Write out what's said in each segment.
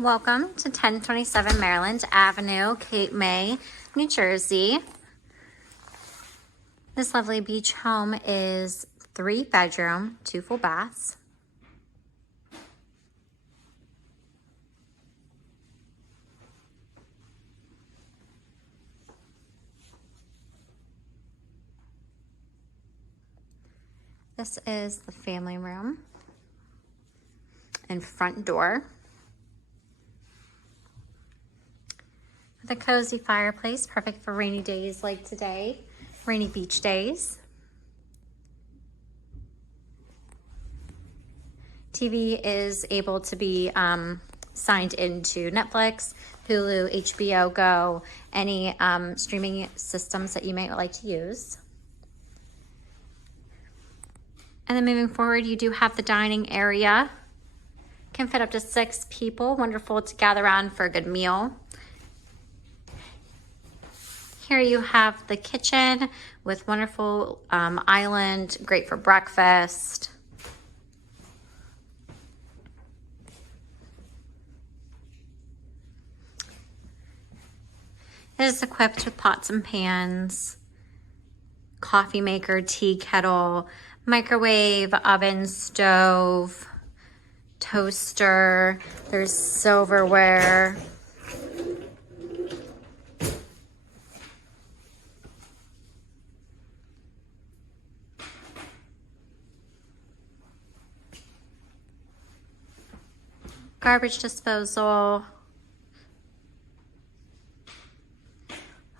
Welcome to 1027 Maryland Avenue, Cape May, New Jersey. This lovely beach home is 3-bedroom, 2 full baths. This is the family room and front door. The cozy fireplace, perfect for rainy days like today, rainy beach days. TV is able to be signed into Netflix, Hulu, HBO Go, any streaming systems that you might like to use. And then moving forward, you do have the dining area. Can fit up to 6 people, wonderful to gather around for a good meal. Here you have the kitchen with wonderful island, great for breakfast. It is equipped with pots and pans, coffee maker, tea kettle, microwave, oven, stove, toaster. There's silverware. Garbage disposal.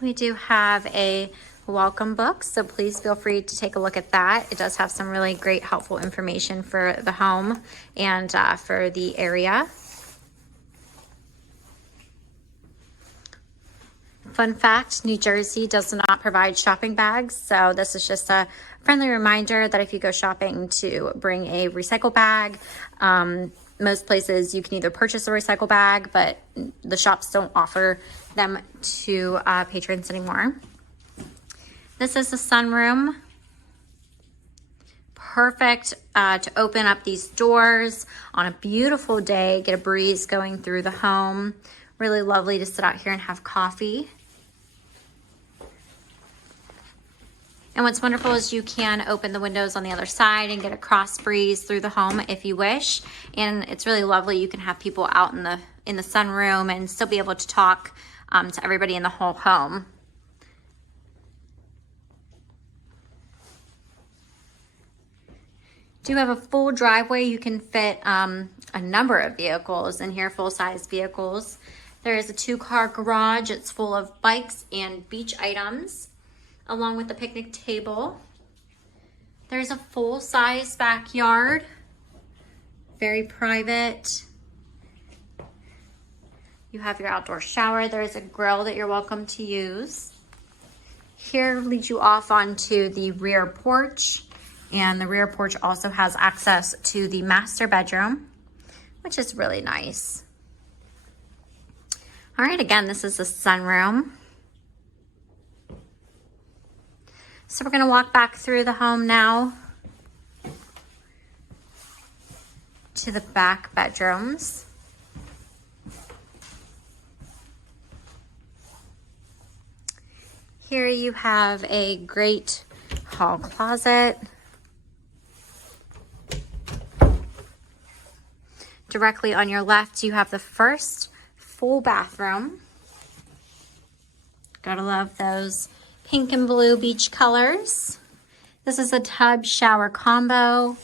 We do have a welcome book, so please feel free to take a look at that. It does have some really great helpful information for the home and for the area. Fun fact, New Jersey does not provide shopping bags, so this is just a friendly reminder that if you go shopping to bring a recycle bag. Most places you can either purchase a recycle bag, but the shops don't offer them to patrons anymore. This is the sunroom. Perfect to open up these doors on a beautiful day, get a breeze going through the home. Really lovely to sit out here and have coffee. And what's wonderful is you can open the windows on the other side and get a cross breeze through the home if you wish. And it's really lovely. You can have people out in the sunroom and still be able to talk to everybody in the whole home. Do have a full driveway. You can fit a number of vehicles in here, full-size vehicles. There is a 2-car garage. It's full of bikes and beach items, along with the picnic table. There's a full-size backyard, very private. You have your outdoor shower. There's a grill that you're welcome to use. Here leads you off onto the rear porch, and the rear porch also has access to the master bedroom, which is really nice. All right, again, this is the sunroom. So we're going to walk back through the home now to the back bedrooms. Here you have a great hall closet. Directly on your left, you have the first full bathroom. Gotta love those pink and blue beach colors. This is a tub shower combo.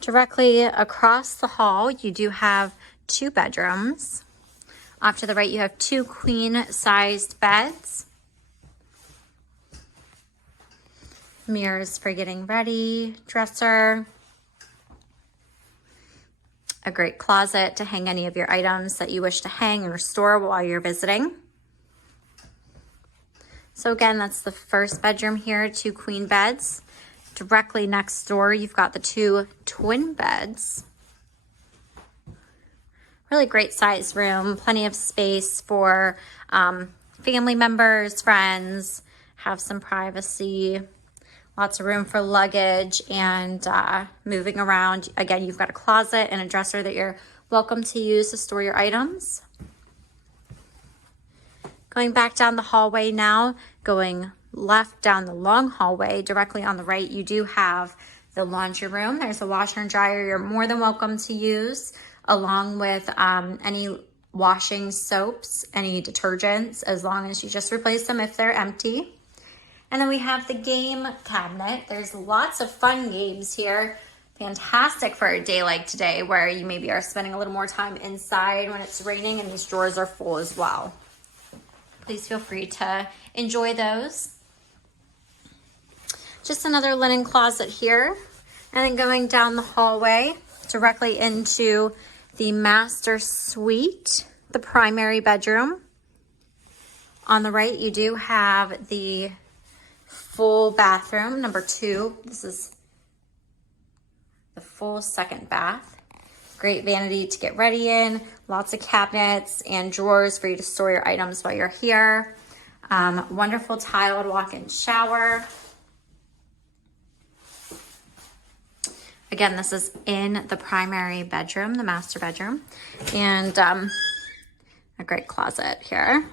Directly across the hall, you do have 2 bedrooms. Off to the right, you have 2 queen-sized beds. Mirrors for getting ready, dresser. A great closet to hang any of your items that you wish to hang or store while you're visiting. So again, that's the first bedroom here, 2 queen beds. Directly next door, you've got the 2 twin beds. Really great size room, plenty of space for family members, friends, have some privacy. Lots of room for luggage and moving around. Again, you've got a closet and a dresser that you're welcome to use to store your items. Going back down the hallway now, going left down the long hallway, directly on the right, you do have the laundry room. There's a washer and dryer you're more than welcome to use, along with any washing soaps, any detergents, as long as you just replace them if they're empty. And then we have the game cabinet. There's lots of fun games here. Fantastic for a day like today where you maybe are spending a little more time inside when it's raining, and these drawers are full as well. Please feel free to enjoy those. Just another linen closet here. And then going down the hallway directly into the master suite, the primary bedroom. On the right, you do have the full bathroom, number 2. This is the full second bath. Great vanity to get ready in. Lots of cabinets and drawers for you to store your items while you're here. Wonderful tiled walk-in shower. Again, this is in the primary bedroom, the master bedroom. And a great closet here.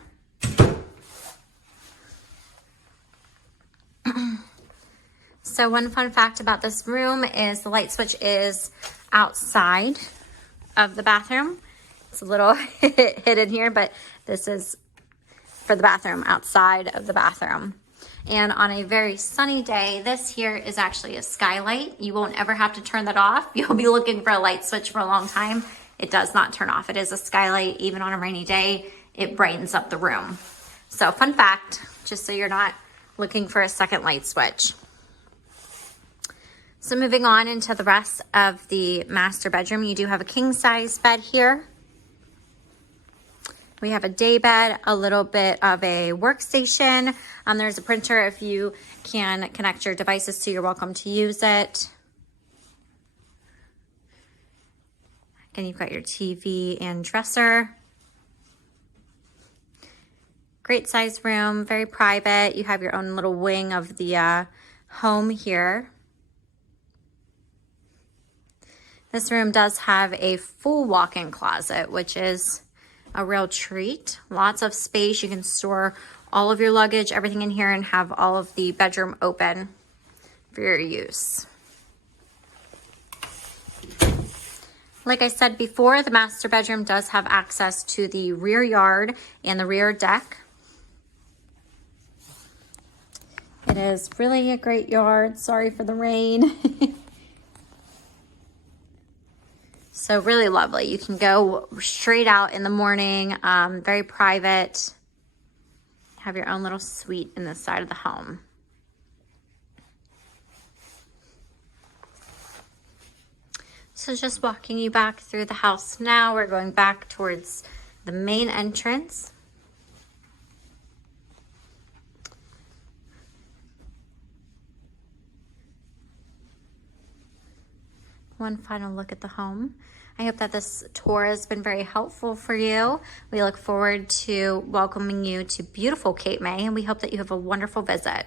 So one fun fact about this room is the light switch is outside of the bathroom. It's a little hidden here, but this is for the bathroom, outside of the bathroom. And on a very sunny day, this here is actually a skylight. You won't ever have to turn that off. You'll be looking for a light switch for a long time. It does not turn off. It is a skylight. Even on a rainy day, it brightens up the room. So fun fact, just so you're not looking for a second light switch. So moving on into the rest of the master bedroom, you do have a king size bed here. We have a day bed, a little bit of a workstation. There's a printer. If you can connect your devices to, you're welcome to use it. Again, you've got your TV and dresser. Great size room, very private. You have your own little wing of the home here. This room does have a full walk-in closet, which is a real treat. Lots of space. You can store all of your luggage, everything in here, and have all of the bedroom open for your use. Like I said before, the master bedroom does have access to the rear yard and the rear deck. It is really a great yard. Sorry for the rain. So really lovely. You can go straight out in the morning, very private. Have your own little suite in the side of the home. So just walking you back through the house now. We're going back towards the main entrance. One final look at the home. I hope that this tour has been very helpful for you. We look forward to welcoming you to beautiful Cape May, and we hope that you have a wonderful visit.